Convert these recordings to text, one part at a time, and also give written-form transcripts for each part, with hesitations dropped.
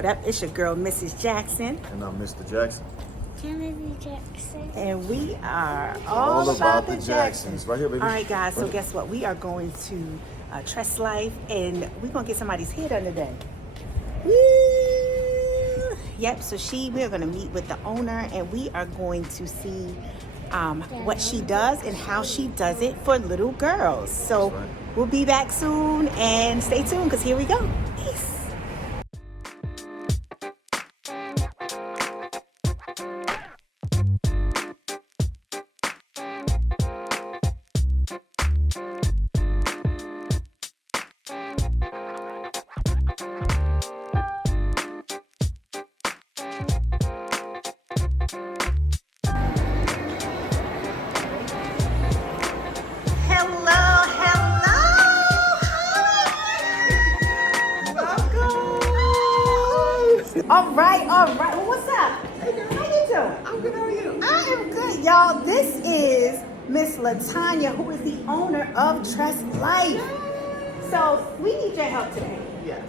What up? It's your girl, Mrs. Jackson. And I'm Mr. Jackson. Timothy Jackson. And we are all about the Jacksons. Right here, baby. All right, guys. So guess what? We are going to Tress Life, and we're going to get somebody's hair done today. Woo! Yep, so we're going to meet with the owner, and we are going to see what she does and how she does it for little girls. So we'll be back soon, and stay tuned, because here we go. Peace. All right. Well, what's up? Hey, girl, how you doing? I'm good, how are you? I am good, y'all. This is Miss LaTonya, who is the owner of Tress Life. So, we need your help today. Yes.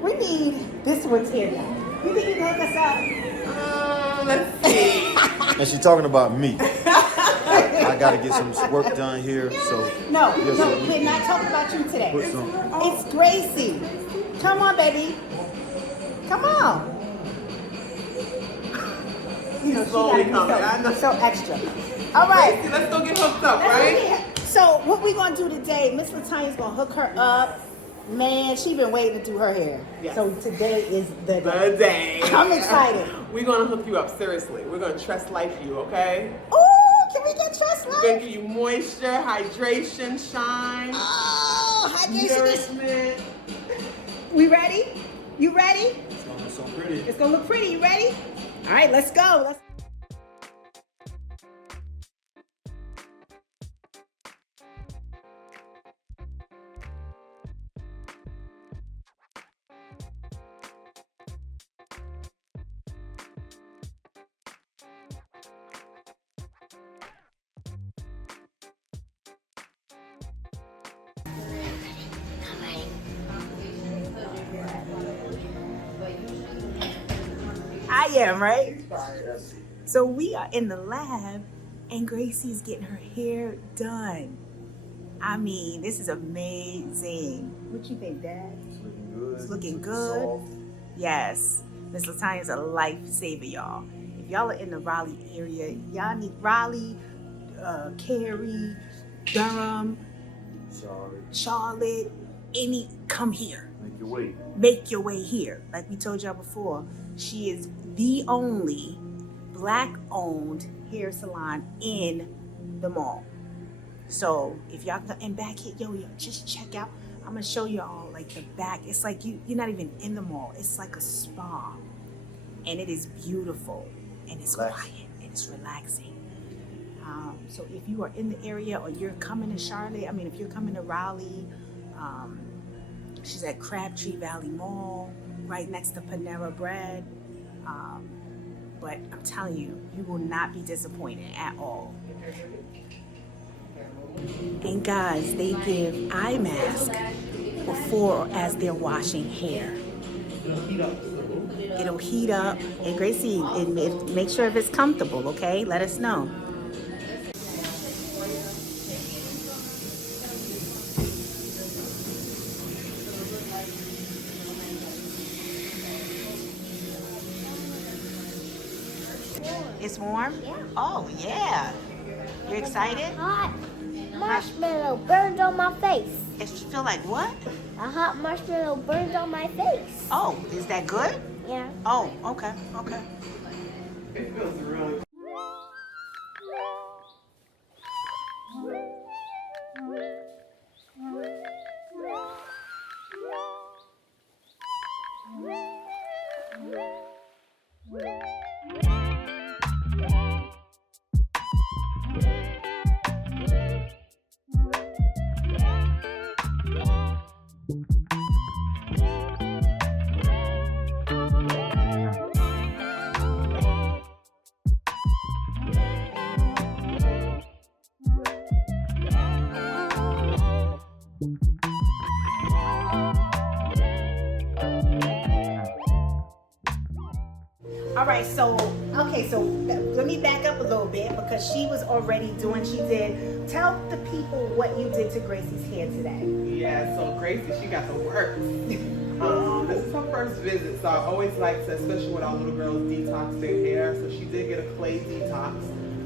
We need this one's hair done. You think you can hook us up? Let's see. And she's talking about me. I got to get some work done here, so. No, yes, we're not talking about you today. What's It's Gracie. Come on, baby. Come on. You know, she Slowly gotta be so extra. All right. Gracie, let's go get hooked up, right? So what we gonna do today, Miss LaTonya's gonna hook her up. Man, she been waiting to do her hair. Yes. So today is the day. The day. I'm excited. We're gonna hook you up, seriously. We're gonna Tress Life you, okay? Ooh, can we get Tress We're gonna Life? give you moisture, hydration, shine, Oh, hydration is... nourishment. We ready? You ready? It's going to look so pretty. It's gonna look pretty. You ready? All right, let's go. I am, right? So we are in the lab, and Gracie's getting her hair done. I mean, this is amazing. What you think, Dad? It's looking good. It's looking good. Soft. Yes. Miss LaTonya's a lifesaver, y'all. If y'all are in the Raleigh area, y'all need Raleigh, Cary, Durham, Charlotte, come here. Make your way. Make your way here. Like we told y'all before, she is the only Black-owned hair salon in the mall. So if y'all come and back here, yo, just check out. I'm gonna show y'all like the back. It's like you're not even in the mall. It's like a spa, and it is beautiful, and it's quiet, and it's relaxing. So if you are in the area, or you're coming to Charlotte, I mean, if you're coming to Raleigh, she's at Crabtree Valley Mall, right next to Panera Bread. But I'm telling you, you will not be disappointed at all. And guys, they give eye mask before or as they're washing hair. It'll heat up. And Gracie, make sure if it's comfortable, okay? Let us know. It's warm? Yeah. Oh, yeah. You excited? Hot marshmallow burned on my face. It feel like what? A hot marshmallow burned on my face. Oh, is that good? Yeah. Oh, okay, okay. It feels really All right, so let me back up a little bit because she was already doing. She did. Tell the people what you did to Gracie's hair today. Yeah, so Gracie, she got the works. This is her first visit, so I always like to, especially when our little girls detox their hair. So she did get a clay detox,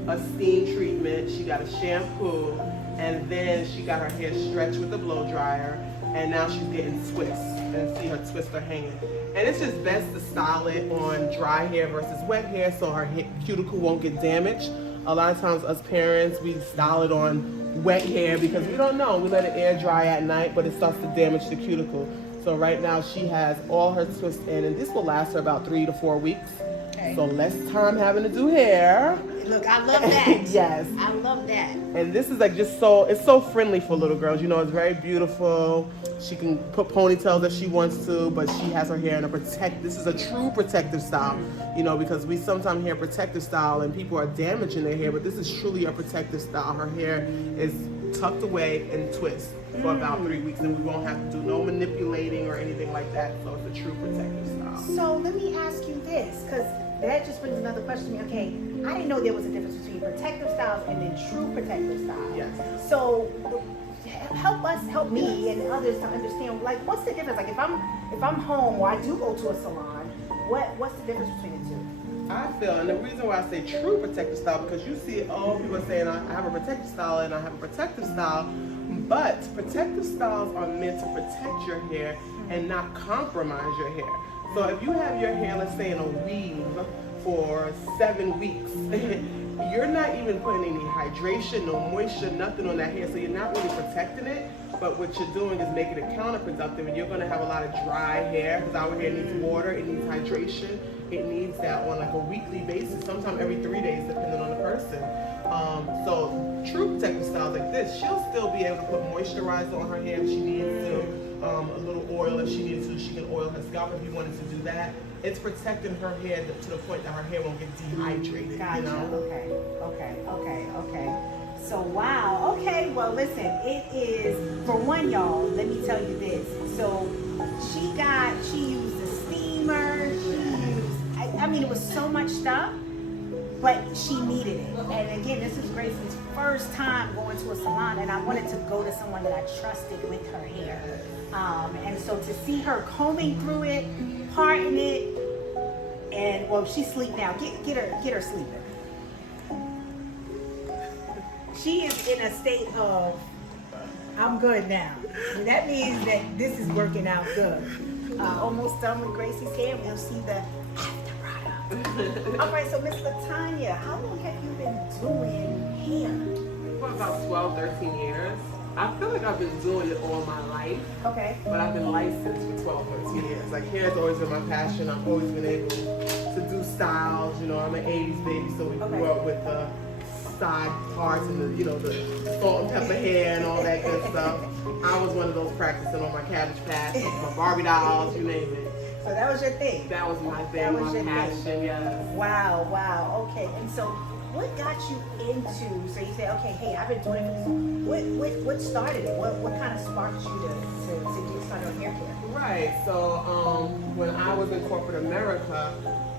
a steam treatment. She got a shampoo, and then she got her hair stretched with a blow dryer. And now she's getting twists, and see her twister hanging. And it's just best to style it on dry hair versus wet hair so her cuticle won't get damaged. A lot of times us parents, we style it on wet hair because we don't know. We let it air dry at night, but it starts to damage the cuticle. So right now she has all her twists in, and this will last her about 3 to 4 weeks. Okay. So less time having to do hair. Look, I love that. Yes. I love that. And this is like just so, it's so friendly for little girls. You know, it's very beautiful. She can put ponytails if she wants to, but she has her hair in a this is a true protective style, you know, because we sometimes hear protective style and people are damaging their hair, but this is truly a protective style. Her hair is tucked away and twist for about 3 weeks, and we won't have to do no manipulating or anything like that. So it's a true protective style. So let me ask you this, because that just brings another question to me. Okay, I didn't know there was a difference between protective styles and then true protective styles. Yes. So help me and others to understand, like, what's the difference? Like, if I'm home or I do go to a salon, what's the difference between the two? I feel, and the reason why I say true protective style, because you see all people are saying I have a protective style and I have a protective style, but protective styles are meant to protect your hair and not compromise your hair. So if you have your hair, let's say in a weave for 7 weeks, you're not even putting any hydration, no moisture, nothing on that hair, so you're not really protecting it. But what you're doing is making it counterproductive, and you're going to have a lot of dry hair because our hair needs water, it needs hydration, it needs that on like a weekly basis, sometimes every 3 days depending on the person. So true protective styles like this, she'll still be able to put moisturizer on her hair if she needs to, a little oil if she needs to. She can oil her scalp if you wanted to do that. It's protecting her hair to the point that her hair won't get dehydrated. Gotcha. You know? Okay. So wow. Okay. Well, listen. It is, for one, y'all. Let me tell you this. So she used the steamer. I mean, it was so much stuff, but she needed it. And again, this is Gracie's first time going to a salon, and I wanted to go to someone that I trusted with her hair. And so to see her combing through it, parting it, and well, she's asleep now. Get her sleeping. She is in a state of, I'm good now. And that means that this is working out good. Almost done with Gracie's hair. We'll see the after product. All right, so Miss LaTonya, how long have you been doing hair? For about 12, 13 years. I feel like I've been doing it all my life. Okay. But I've been licensed for 12, 13 years. Like, hair has always been my passion. I've always been able to do styles. You know, I'm an 80s baby, so we grew up with the side parts and the, you know, the salt and pepper hair and all that good stuff. I was one of those practicing on my Cabbage Patch, my Barbie dolls, you name it. So that was your thing? That was my thing, That was my your passion, thing. yes. Wow. Okay. And so what got you into, so you say, okay, hey, I've been doing it. What started it? What kind of sparked you to get started on hair care? Right, so when I was in corporate America,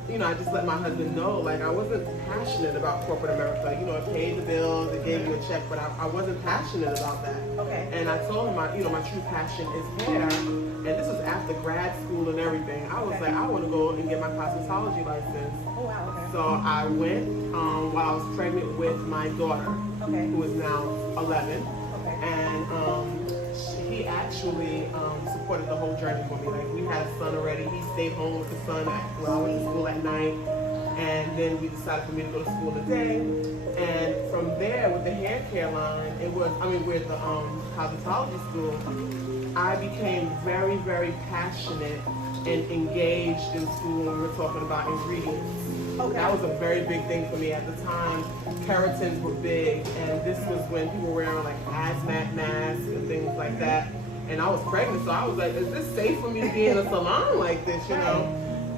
you know, I just let my husband know, like, I wasn't passionate about corporate America. You know, it paid the bills, it gave you a check, but I wasn't passionate about that. Okay. And I told him, my true passion is hair. And this was after grad school and everything. I was like, I want to go and get my cosmetology license. Oh, wow, okay. So I went while I was pregnant with my daughter, who is now 11. Okay. And he actually supported the whole journey for me. Like, we had a son already. He stayed home with the son when I went to school at night. And then we decided for me to go to school today. And from there, with the hair care line, with the cosmetology school, I became very, very passionate and engaged in school when we were talking about ingredients. Okay. That was a very big thing for me at the time. Keratins were big, and this was when people were wearing like hazmat masks and things like that. And I was pregnant, so I was like, is this safe for me to be in a salon like this, you know?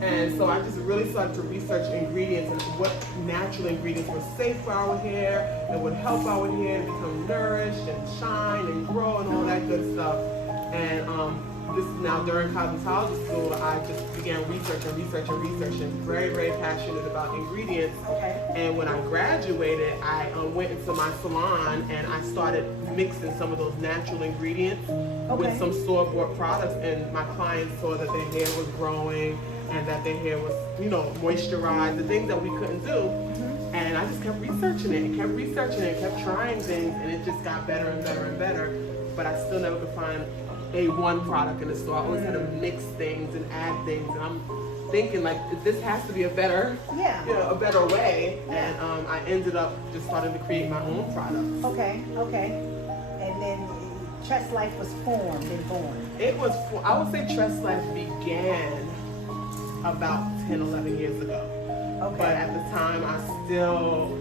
And so I just really started to research ingredients and what natural ingredients were safe for our hair and would help our hair to become nourished and shine and grow and all that good stuff. And this is now during cosmetology school, I just began researching. Very, very passionate about ingredients. Okay. And when I graduated, I went into my salon and I started mixing some of those natural ingredients with some store-bought products. And my clients saw that their hair was growing and that their hair was, moisturized, the things that we couldn't do. And I just kept researching it, kept trying things, and it just got better and better and better. But I still never could find one product in the store. I always had to mix things and add things, and I'm thinking like this has to be a better, a better way. And I ended up just starting to create my own products. Okay. And then TreslifeLLC was formed and born. It was, I would say TreslifeLLC began about 10, 11 years ago. Okay. But at the time, I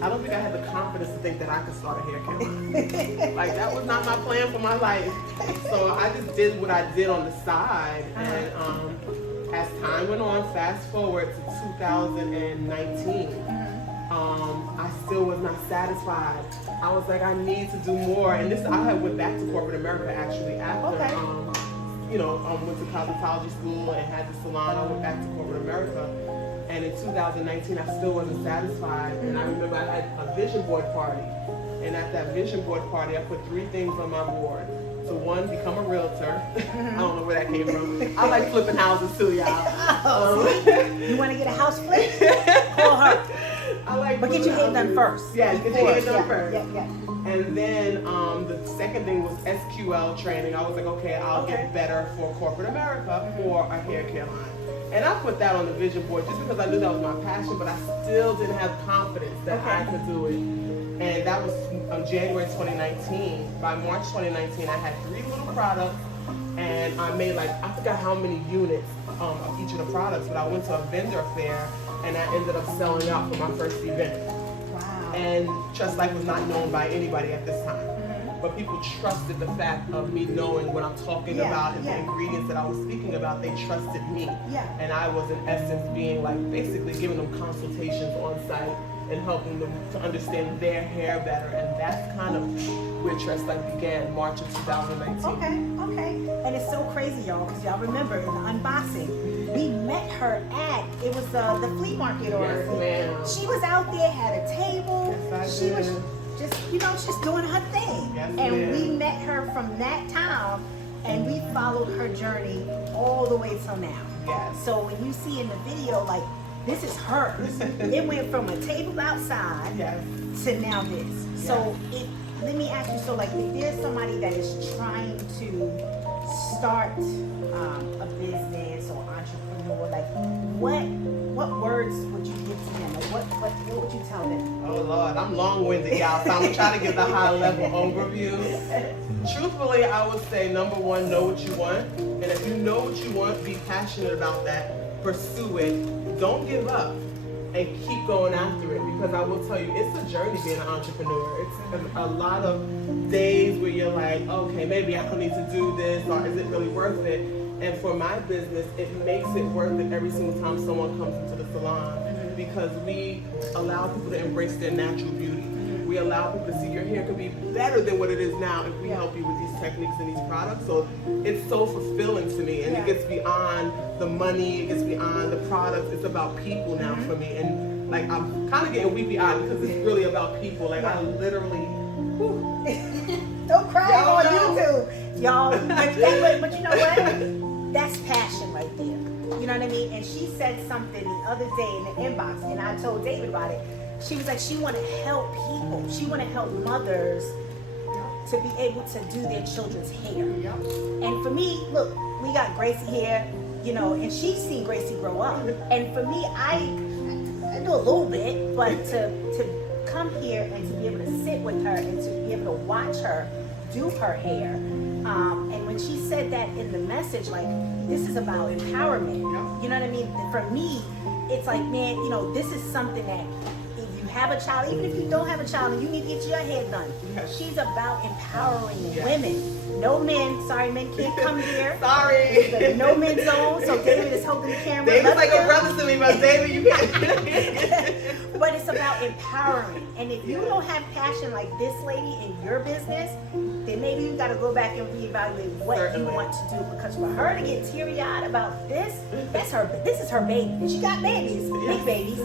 don't think I had the confidence to think that I could start a hair care line. Like, that was not my plan for my life. So I just did what I did on the side. And as time went on, fast forward to 2019, I still was not satisfied. I was like, I need to do more. And I had went back to corporate America actually after, went to cosmetology school and had the salon. I went back to corporate America. And in 2019, I still wasn't satisfied. And I remember I had a vision board party. And at that vision board party, I put 3 things on my board. So 1, become a realtor. I don't know where that came from. I like flipping houses too, y'all. You want to get a house flipped? Call her. But get your hair done first. Yeah, get your hair done first. Yeah. And then the second thing was SQL training. I was like, okay, I'll get better for corporate America for a hair care line. And I put that on the vision board just because I knew that was my passion, but I still didn't have confidence that I could do it. And that was January 2019. By March 2019, I had 3 little products, and I made I forgot how many units of each of the products, but I went to a vendor fair, and I ended up selling out for my first event. Wow. And TreslifeLLC was not known by anybody at this time. But people trusted the fact of me knowing what I'm talking about and the ingredients that I was speaking about. They trusted me. And I was in essence being basically giving them consultations on site and helping them to understand their hair better. And that's kind of where TreslifeLLC began, March of 2019. Okay. And it's so crazy, y'all, because y'all remember in the unboxing, we met her at, it was the flea market. Yes, ma'am. She was out there, had a table. Yes, I she did. was just doing her thing. Yes, and ma'am. we met her from that town, and we followed her journey all the way till now. Yes. So when you see in the video, this is hers. It went from a table outside to now this. Yes. So let me ask you, so if there's somebody that is trying to start a business or entrepreneur, what words would you give to them? Or what would you tell them? Oh Lord, I'm long-winded, y'all, so I'm gonna try to give the high-level overview. Truthfully, I would say number 1, know what you want. And if you know what you want, be passionate about that, pursue it, don't give up, and keep going after it. Because I will tell you, it's a journey being an entrepreneur. It's a lot of days where you're like, okay, maybe I don't need to do this, or is it really worth it? And for my business, it makes it worth it every single time someone comes into the salon, because we allow people to embrace their natural beauty. We allow people to see your hair could be better than what it is now if we help you with these techniques and these products. So it's so fulfilling to me, and it gets beyond the money, it gets beyond the products. It's about people now for me, and I'm kind of getting weepy-eyed because it's really about people. I literally. Don't cry on YouTube, y'all. But you know what? That's passion right there. You know what I mean? And she said something the other day in the inbox, and I told David about it. She was like, she want to help people. She want to help mothers to be able to do their children's hair. And for me, look, we got Gracie here, and she's seen Gracie grow up. And for me, I do a little bit, but to come here and to be able to sit with her and to be able to watch her do her hair. And when she said that in the message, this is about empowerment. You know what I mean? For me, it's man, this is something that if you have a child, even if you don't have a child and you need to get your hair done, she's about empowering women. No men, sorry, men can't come here. Sorry. No men zone, so David is holding the camera. David's like a brother to me, but David, you can't. But it's about about empowering. And if you don't have passion like this lady in your business, then maybe you got to go back and reevaluate what Certainly. you want to do. Because for her to get teary-eyed about this, this is her baby. And she got babies, big babies,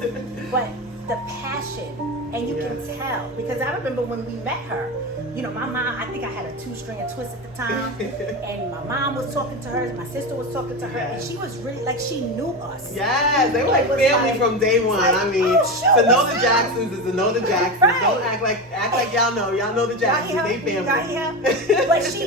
but the passion, and you can tell. Because I remember when we met her, you know, my mom, I think I had a 2-string twist at the time, and my mom was talking to her, my sister was talking to her, and she was really, like, she knew us. Yes, they were like was family like- from day one. like, I mean, oh, shoot, to know what's the up? Jacksons is to know the Jacksons. Right. Don't act like y'all know. Y'all know the Jacksons. They family.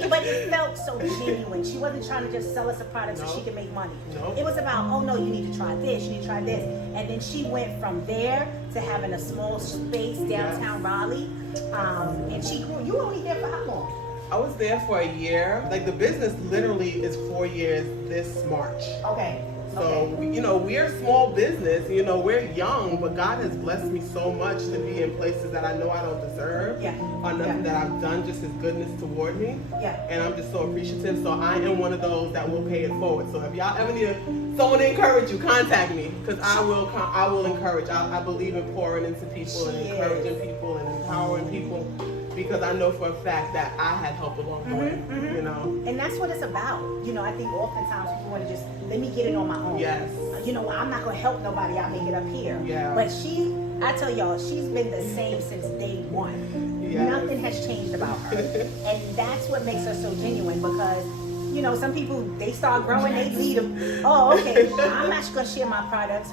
But it felt so genuine. She wasn't trying to just sell us a product so she could make money. Nope. It was about, oh no, you need to try this, you need to try this. And then she went from there to having a small space downtown Raleigh. And she grew. You were only there for how long? I was there for a year. Like the business literally is 4 years this March. Okay. So, we're a small business, we're young, but God has blessed me so much to be in places that I know I don't deserve. Yeah. Or nothing that I've done, just His goodness toward me. Yeah. And I'm just so appreciative. So I am one of those that will pay it forward. So if y'all ever need someone to encourage you, contact me, because I will encourage. I believe in pouring into people and encouraging people and empowering people. Because I know for a fact that I had help along the way, And that's what it's about. I think oftentimes people want to just, let me get it on my own. Yes. I'm not going to help nobody, I'll make it up here. Yeah. But I tell y'all, she's been the same since day one. Yes. Nothing has changed about her. And that's what makes her so genuine because, some people, they start growing, they lead them. Oh, okay, I'm not going to share my products,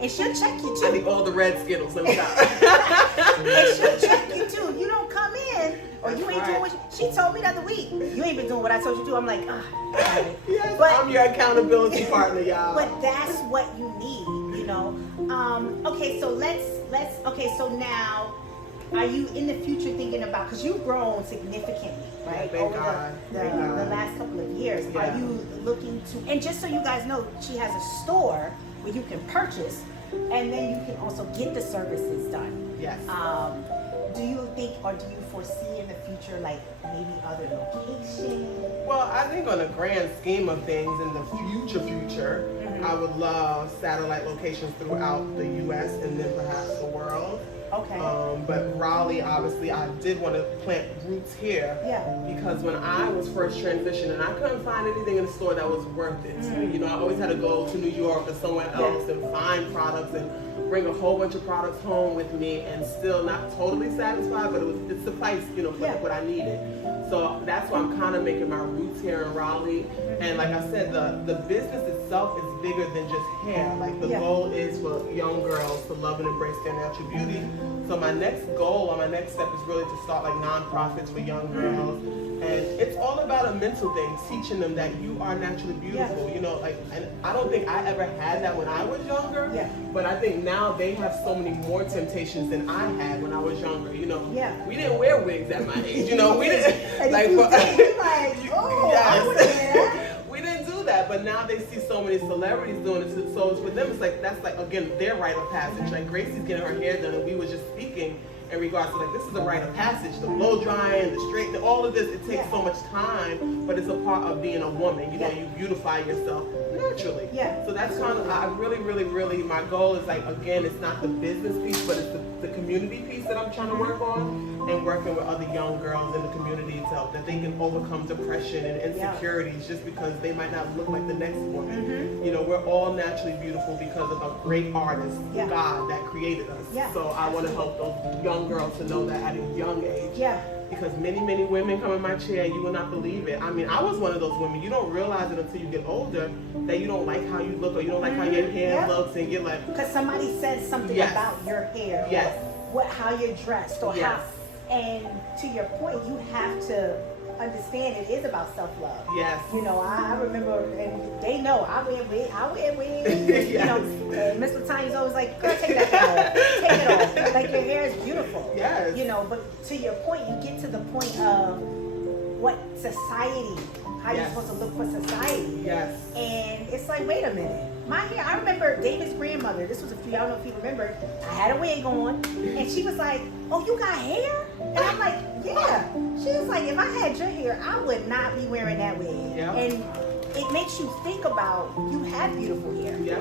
and she'll check you too. I need all the red Skittles. Let me stop. And she'll check you too. You don't come in or you ain't doing what she told me the other week. You ain't been doing what I told you to do. I'm like, I got it. Yes, But- I'm your accountability partner, y'all. But that's what you need, Okay, so so now, are you in the future thinking about, because you've grown significantly, right? Thank Over God. the Thank God. last couple of years. Yeah. Are you looking to, and just so you guys know, she has a store where you can purchase, and then you can also get the services done. Yes. Do you think, or do you foresee in the future, like maybe other locations? Well, I think on the grand scheme of things, in the future, I would love satellite locations throughout the U.S. and then perhaps the world. Okay. But Raleigh, obviously, I did want to plant roots here. Yeah. Because when I was first transitioning, I couldn't find anything in the store that was worth it. I always had to go to New York or somewhere else and find products and bring a whole bunch of products home with me and still not totally satisfied, but it sufficed, for what I needed. So that's why I'm kind of making my roots here in Raleigh. And like I said, the business itself is bigger than just hair. Like the goal is for young girls to love and embrace their natural beauty. So my next goal or my next step is really to start like nonprofits for young girls. And it's all about a mental thing, teaching them that you are naturally beautiful. And I don't think I ever had that when I was younger. Yeah. But I think now they have so many more temptations than I had when I was younger. We didn't wear wigs at my age. We didn't And like. if you did, you're like, oh, I wouldn't do that. We didn't do that, but now they see so many celebrities doing it. So for them, it's like that's like again their rite of passage. Like Gracie's getting her hair done, and we were just speaking in regards to like this is a rite of passage. The blow drying, the straightening, all of this. It takes so much time, but it's a part of being a woman. You beautify yourself naturally. Yeah. So that's kind of I really my goal is like again it's not the business piece, but it's the community piece that I'm trying to work on. And working with other young girls in the community so that they can overcome depression and insecurities just because they might not look like the next woman. We're all naturally beautiful because of a great artist, God, that created us. Yeah. So I want to help those young girls to know that at a young age. Yeah. Because many women come in my chair and you will not believe it. I mean, I was one of those women. You don't realize it until you get older that you don't like how you look or you don't like how your hair looks and you're like... Because somebody says something about your hair. Yes. Or how you're dressed or how... And to your point, you have to understand it is about self-love. Yes. I remember, and they know, I wear wigs. Yes. And Miss LaTonya's always like, girl, take that off. Take it off. Like, your hair is beautiful. Yes. But to your point, you get to the point of what society, how you're supposed to look for society. Yes. And it's like, wait a minute. My hair, I remember David's grandmother, this was I don't know if you remember, I had a wig on, and she was like, oh, you got hair? And I'm like, yeah. She was like, if I had your hair, I would not be wearing that wig. Yeah. And it makes you think about, you have beautiful hair. Yeah.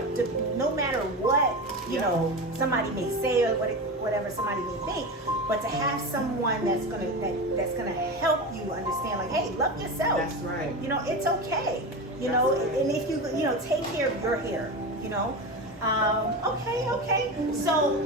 No matter what, you know, somebody may say or whatever somebody may think, but to have someone that's gonna help you understand, like, hey, love yourself. That's right. You know, it's okay. You know, and if you take care of your hair, you know. Okay. So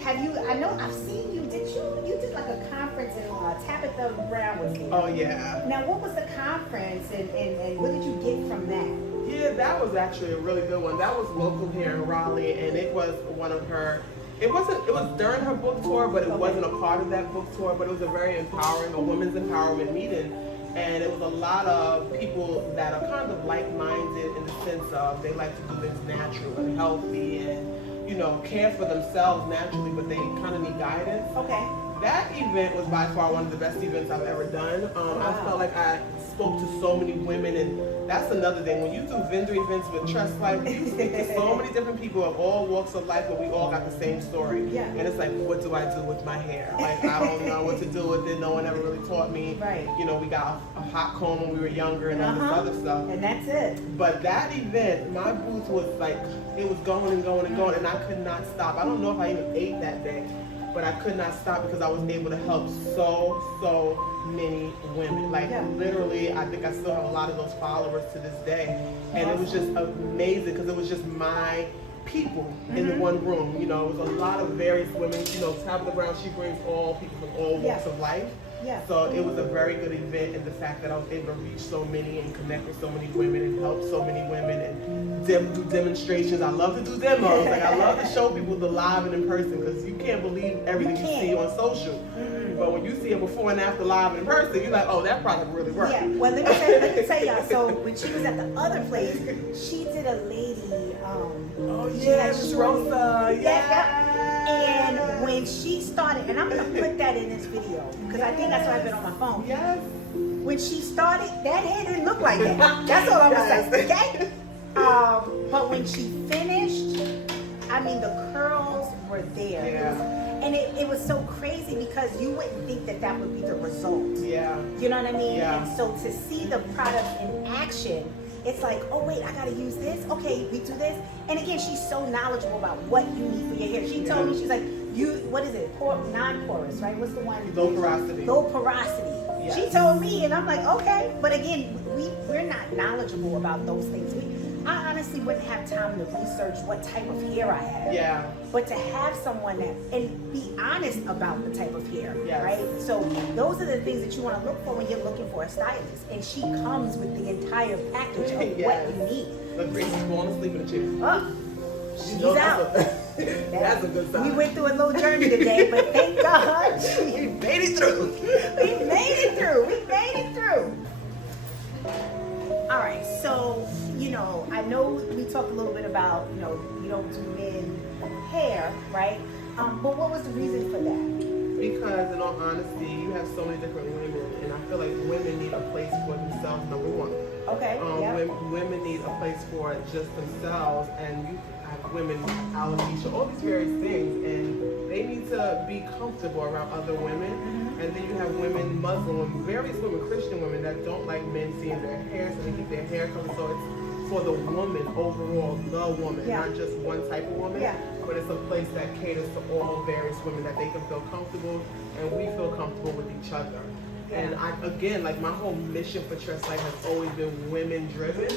have you? I know I've seen you. You did like a conference and Tabitha Brown was there. Oh yeah. Now, what was the conference and what did you get from that? Yeah, that was actually a really good one. That was local here in Raleigh, and it was one of her. It was during her book tour, but it wasn't a part of that book tour. But it was a very empowering, a women's empowerment meeting. And it was a lot of people that are kind of like-minded in the sense of they like to do things natural and healthy and, you know, care for themselves naturally, but they kind of need guidance. Okay. That event was by far one of the best events I've ever done. I felt like I spoke to so many women, and that's another thing. When you do vendor events with Trust Life, you speak to so many different people of all walks of life, but we all got the same story. Yeah. And it's like, what do I do with my hair? Like, I don't know what to do with it. No one ever really taught me. Right. You know, we got a hot comb when we were younger and all this other stuff. And that's it. But that event, my booth was like, it was going and going and going, and I could not stop. I don't know if I even ate that day, but I could not stop because I was able to help so many women. Like literally, I think I still have a lot of those followers to this day. And it was just amazing because it was just my people in the one room. You know, it was a lot of various women. You know, Tabitha Brown, she brings all people from all walks of life. Yeah. So it was a very good event, and the fact that I was able to reach so many and connect with so many women and help so many women and do demonstrations. I love to do demos. Like, I love to show people the live and in person, because you can't believe everything you see on social. But when you see a before and after live and in person, you're like, oh, that product really works. Yeah. Well, let me tell y'all. So when she was at the other place, she did a lady. Miss Rosa. Yeah. And when she started, and I'm gonna put that in this video because I think that's why I've been on my phone. Yes. When she started, that hair didn't look like that. That's all I'm gonna say. Okay. But when she finished, I mean, the curls were there. Yeah. And it was so crazy because you wouldn't think that would be the result. Yeah. You know what I mean? Yeah. And so to see the product in action, it's like, oh wait, I gotta use this. Okay, we do this. And again, she's so knowledgeable about what you need for your hair. She told me, she's like, what is it? Non-porous, right? What's the one? Low porosity. Low porosity. Yes. She told me, and I'm like, okay. But again, we're not knowledgeable about those things. I honestly wouldn't have time to research what type of hair I have. Yeah. But to have someone and be honest about the type of hair, Yes. right? So those are the things that you want to look for when you're looking for a stylist. And she comes with the entire package of Yes. what you need. Look, Gracie's falling asleep in the chair. Oh, she's No, out. That's a good sign. We went through a little journey today, but thank God We made it through. we made it through. All right, so, I know we talked a little bit about, you don't do men hair, right? But what was the reason for that? Because in all honesty, you have so many different women, and I feel like women need a place for themselves, number one. Okay, yeah. Women need a place for just themselves, and you have women, alopecia, all these various things, and they need to be comfortable around other women. And then you have women, Muslim women, various women, Christian women that don't like men seeing their hair, so they keep their hair covered. So it's for the woman overall, the woman, not just one type of woman. Yeah. But it's a place that caters to all various women, that they can feel comfortable, and we feel comfortable with each other. And my whole mission for Trust Life has always been women driven.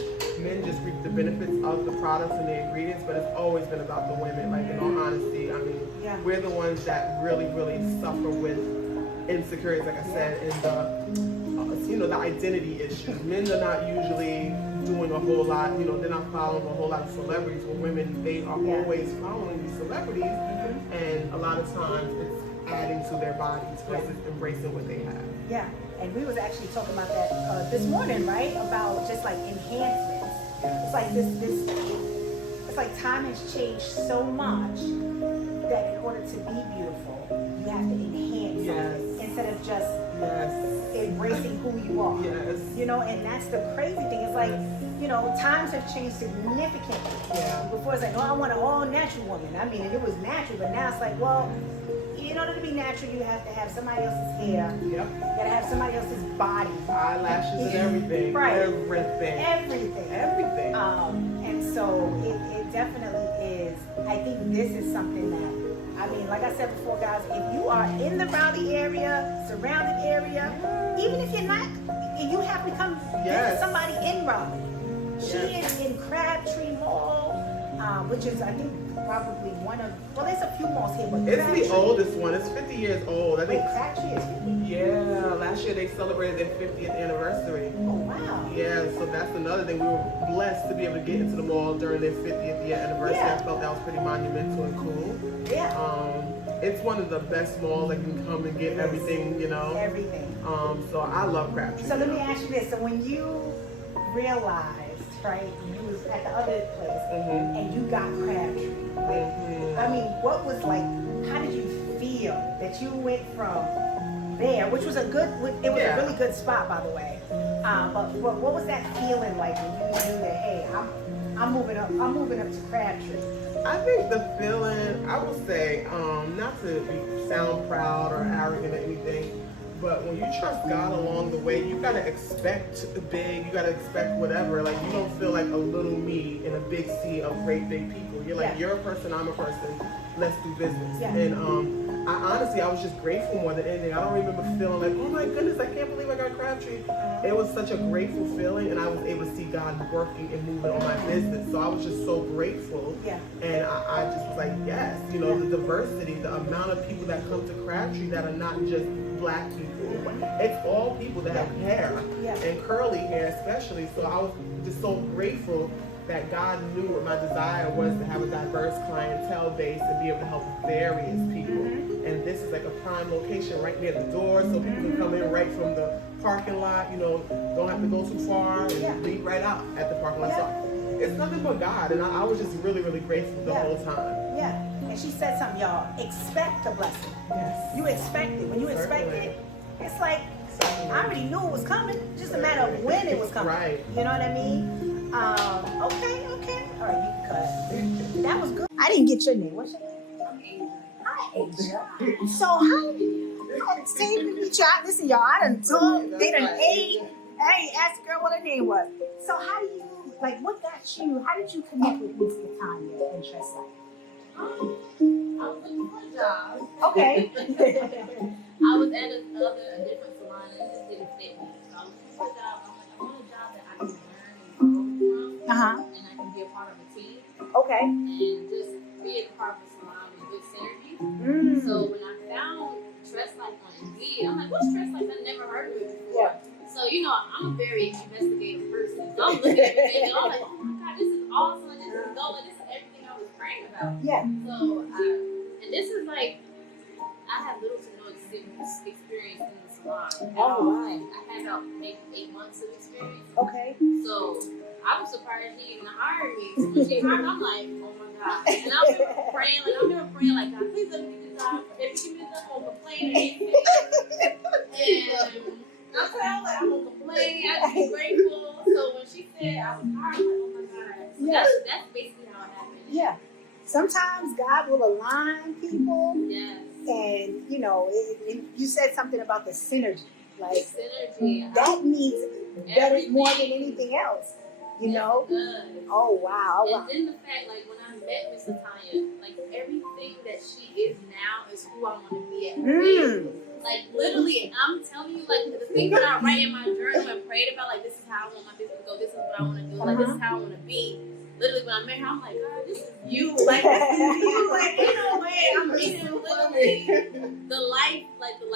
Men just reap the benefits of the products and the ingredients, but it's always been about the women. Like, in all honesty, I mean, we're the ones that really, really suffer with insecurities, like I said, and the identity issues. Men are not usually doing a whole lot, they're not following a whole lot of celebrities. But women, they are always following these celebrities, and a lot of times it's adding to their bodies versus embracing what they have. Yeah, and we was actually talking about that this morning, right? About just like enhancements. It's like it's like time has changed so much that in order to be beautiful, you have to enhance something instead of just embracing who you are. Yes. And that's the crazy thing. It's like you know, times have changed significantly. Yeah. Before it's like, oh, I want an all natural woman. I mean, it was natural, but now it's like, well, in order to be natural, you have to have somebody else's hair. Yep. You gotta have somebody else's body. Eyelashes and everything. Right. Everything. And so it definitely is. I think this is something that, I mean, like I said before, guys, if you are in the Raleigh area, surrounded area, even if you're not, you have to come visit somebody in Raleigh. She is in Crabtree Mall, which is, I think, probably one of, well, there's a few malls here, but It's Crabtree, the oldest one. It's 50 years old. I wait, think. Crabtree is 50? Yeah, last year they celebrated their 50th anniversary. Oh, wow. Yeah, so that's another thing. We were blessed to be able to get into the mall during their 50th year anniversary. Yeah. I felt that was pretty monumental and cool. Yeah. It's one of the best malls that can come and get everything, you know. Everything. So I love Crabtree. So let me ask you this. So when you realized, right, you was at the other place and you got Crabtree, like, I mean, what was like, how did you feel that you went from there, which was a good, it was a really good spot, by the way. But what was that feeling like when you knew that, hey, I'm moving up to Crabtree? I think the feeling, I would say, not to sound proud or arrogant or anything, but when you trust God along the way, you gotta expect big, you gotta expect whatever. Like, you don't feel like a little me in a big sea of great big people. You're like, you're a person, I'm a person, let's do business. Yeah. And I was just grateful more than anything. I don't remember feeling like, oh my goodness, I can't believe I got Crabtree. It was such a grateful feeling, and I was able to see God working and moving on my business. So I was just so grateful. Yeah. And I just was like, yes, you know, the diversity, the amount of people that come to Crabtree that are not just black people. It's all people that have hair and curly hair especially. So I was just so grateful that God knew what my desire was to have a diverse clientele base and be able to help various people. And this is like a prime location right near the door, so people can come in right from the parking lot, you know, don't have to go too far and leave right out at the parking lot. So it's nothing but God, and I was just really, really grateful the whole time. Yeah. And she said something, y'all, expect the blessing. Yes. You expect it. When you expect it, it's like, I already knew it was coming, just a matter of when it was coming. Right. You know what I mean? Okay. All right, you can cut. That was good. I didn't get your name. What's your name? I'm Angel. Hi, Angel. So how say to meet y'all? Listen, y'all, I done told, they done ate. Hey, ask the girl what her name was. So how do you, like, what got you, how did you connect with Miss LaTonya and TreslifeLLC? I was looking for a job. Okay. I was at a different salon and it just didn't fit me. So I was looking for a job. I'm like, I want a job that I can learn and grow from. Uh-huh. And I can be a part of a team. Okay. And just be a part of a salon with good synergy. So when I found TreslifeLLC on Indeed, I'm like, what's TreslifeLLC? I've never heard of it before. Yeah. So, you know, I'm a very investigative person. So I'm looking at everything and I'm like, oh my God, this is awesome. And this is dope. And this is everything I was praying about. Yeah. So, and this is like, I have little to no experience in the salon. Oh, wow. I had about maybe 8 months of experience. Okay. So I was surprised she even hired me. So when she hired me, I'm like, oh my God. And I was praying, like, God, please let me get the job. If you give me the job, I won't complain or anything. And I'm like, I'm gonna complain. I just be grateful. So when she said I was hired, I'm like, oh my God. So that's basically how it happened. Yeah. Sometimes God will align people, Yes. and you know, you said something about the synergy. Like Synergy. that means better more than Everything. anything else. You know? Good. Oh wow. And then the fact, like, when I met Miss LaTonya, like, everything that she is now is who I want to be at her age. Like, literally, I'm telling you, like, the things that I write in my journal and prayed about, like, this is how I want my business to go, this is what I want to do, like, this is how I want to be. Literally, when I met her, I'm like, God, this is you. Like, this is you. Like, ain't no way I'm meeting literally the life, like, of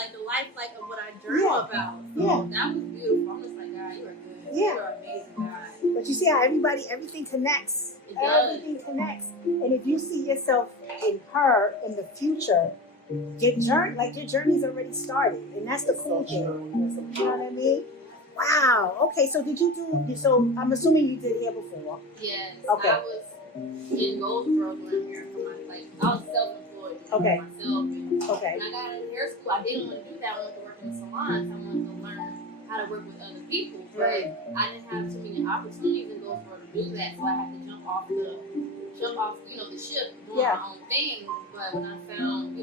what I journal about. So that was beautiful. I'm just like, God, you are good. Yeah. You are amazing, God. But you see how everything connects. It does. Everything connects. And if you see yourself in her in the future, your journey's already started. And that's the cool thing. You know what I mean? Wow. Okay, so I'm assuming you did hair before. Yes. Okay. I was in Goldsboro doing hair for I was self-employed doing Okay. it myself. And Okay. when I got out of hair school, I didn't want to do that. I wanted to work in a salon. So I wanted to learn how to work with other people, but I didn't have too many opportunities in Goldsboro to do that, so I had to jump off, the ship, doing my own thing. But when I found,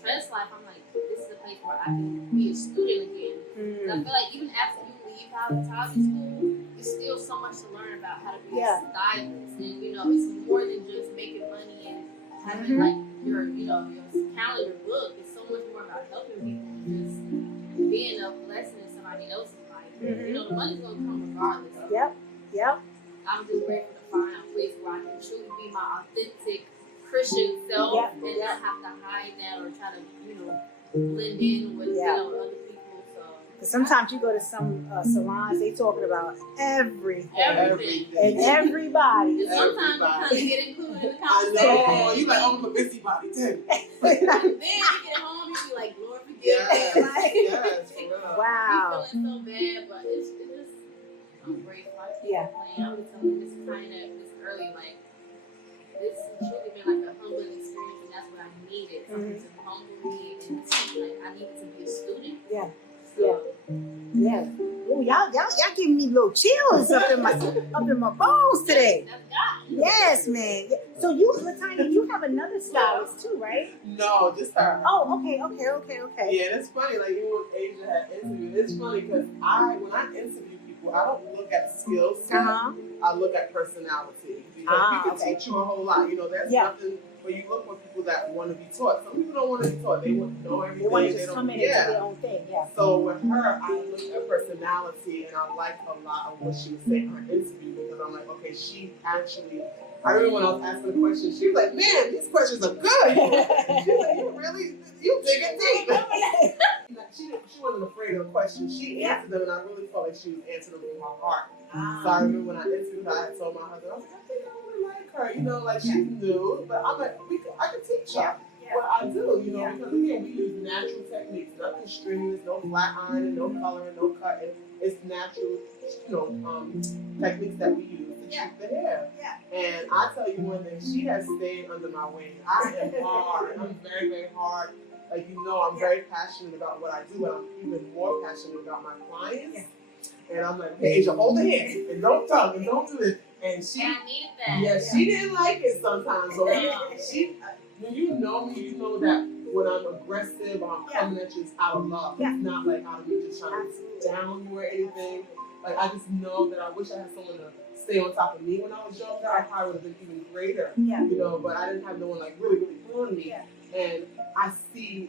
Tress Life, I'm like, this is a place where I can be a student again. And I feel like even after you leave hospitality school, there's still so much to learn about how to be a stylist, and it's more than just making money and having like your calendar book. It's so much more about helping people and just being a blessing in somebody else's life. The money's gonna come regardless. Yep. I'm just grateful to find a place where I can truly be my authentic Christian self and not have to hide that or try to, blend in with other people. So sometimes you go to some salons, they talking about everything. And everybody. And sometimes you kind of get included in the I conversation. know. You like, I'm a busybody too. Then you get home, you be like, Lord, forgive me. Like, Yes, for real. Wow. You feeling so bad, but it's just, I'm grateful. I can't complain. I was telling this client this early, like, this has truly been like a humbling experience, and that's what I needed. Something to humble me and something like I needed to be a student. Oh, y'all giving me little chills up in my bones today. That's God. Yes, man. So you, LaTonya, you have another stylist too, right? No, just her. Oh, okay. Yeah, it's funny. Like, even with Asia had interviewed, it's funny because when I interview people, I don't look at skills. I look at personality. Because we can teach you a whole lot. There's nothing. But you look for people that want to be taught. Some people don't want to be taught. They want to know everything. They want to just come in and do their own thing. So with her, I looked at personality, and I liked a lot of what she was saying in her interview, because I'm like, okay, she actually. I remember when I was asking the question, she was like, man, these questions are good. She was like, you dig it deep. She wasn't afraid of the questions. She answered them, and I really felt like she was answering them from her heart. So I remember when I interviewed her, I told my husband, I was like, I think I really like her. Like, she's new, but I'm like, I can teach her what I do, because again, we use natural techniques, nothing strenuous, no flat ironing, no coloring, no cutting. It's natural, techniques that we use to treat the hair. And I tell you one thing, she has stayed under my wing. I am hard. I'm very, very hard. Like, I'm very passionate about what I do, and I'm even more passionate about my clients. And I'm like, hey, Asia, hold the hand, and don't tug, and don't do this. And she, I needed that. yeah, she didn't like it sometimes. So when you know me, you know that when I'm aggressive or I'm coming at you, it's out of love. It's not like out of me just trying to down you or anything. Like, I just know that I wish I had someone to stay on top of me when I was younger. I probably would have been even greater. But I didn't have no one like really, really on me. And I've seen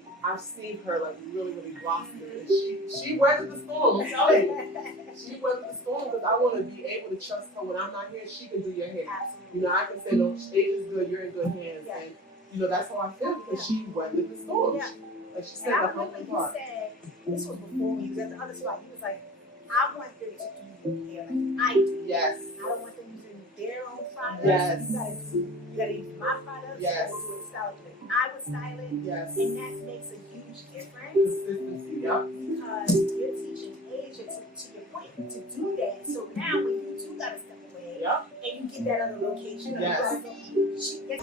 her like really, really blossom. And she weathered the storm. I'm telling you. She weathered the storm because I want to be able to trust her when I'm not here. She can do your hair. I can say, no, Asia's good. You're in good hands. And that's how I feel because she weathered the storm. Like she said, I remember you said, this was before we was at the other spot. You was like, I want them to do hair like I do. Yes. I don't want them using their own products. Yes. You gotta use my products. Yes. You gotta do it style I would style it. Yes. And that makes a huge difference. Consistency, Because you're teaching Asia to your point to do that. So now when you two gotta step away and you get that other location,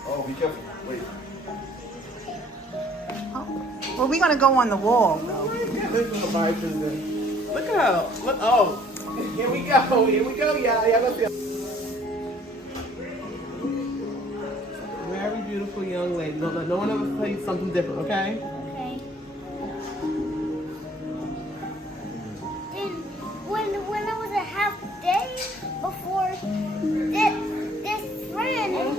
Oh, be careful. Wait. Well, we're gonna go on the wall though. Look out. Look, oh. Here we go, y'all. Y'all gonna see. Very beautiful young lady. Don't let no one ever tell you something different, okay? Okay. Then when I was a half day before this friend, and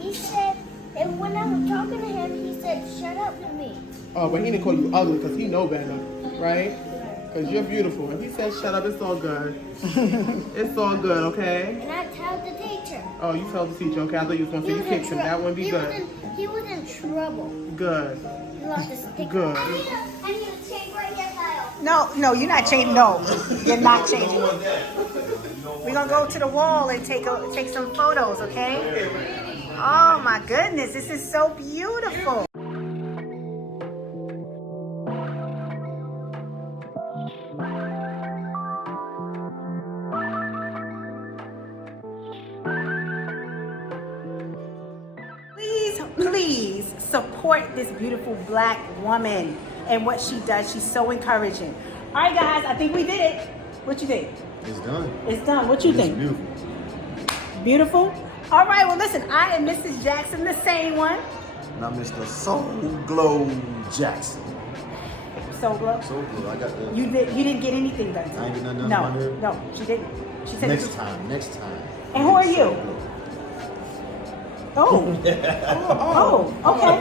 he said, and when I was talking to him, he said, shut up to me. Oh, but he didn't call you ugly because he know better, right? Because you're beautiful. And he said, shut up, it's all good. It's all good, okay? And I told the teacher. Oh, you tell the teacher, okay? I thought you was going to say you kicked him. That wouldn't be good. He was in trouble. Good. He lost his stick. Good. I need to change right here, Kyle. No, you're not changing. No, you're not changing. We're gonna go to the wall and take some photos, okay? Oh my goodness, this is so beautiful. Please support this beautiful black woman and what she does. She's so encouraging. All right, guys, I think we did it. What you think? It's done. It's done. What you It's think? beautiful. Beautiful? All right, well, listen, I am Mrs. Jackson, the same one. Now, Mr. Soul Glow Jackson. So, look, Soul Glow, I got the. you didn't get anything done. I ain't get nothing No, done on her? no, she didn't. She said Next time. And who are you? Soul Glow. Oh, okay.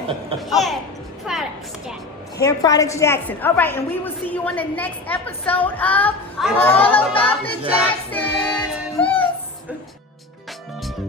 Hair products, Jack. Hair Products Jackson. All right, and we will see you on the next episode of All All About About the the Jacksons. Peace.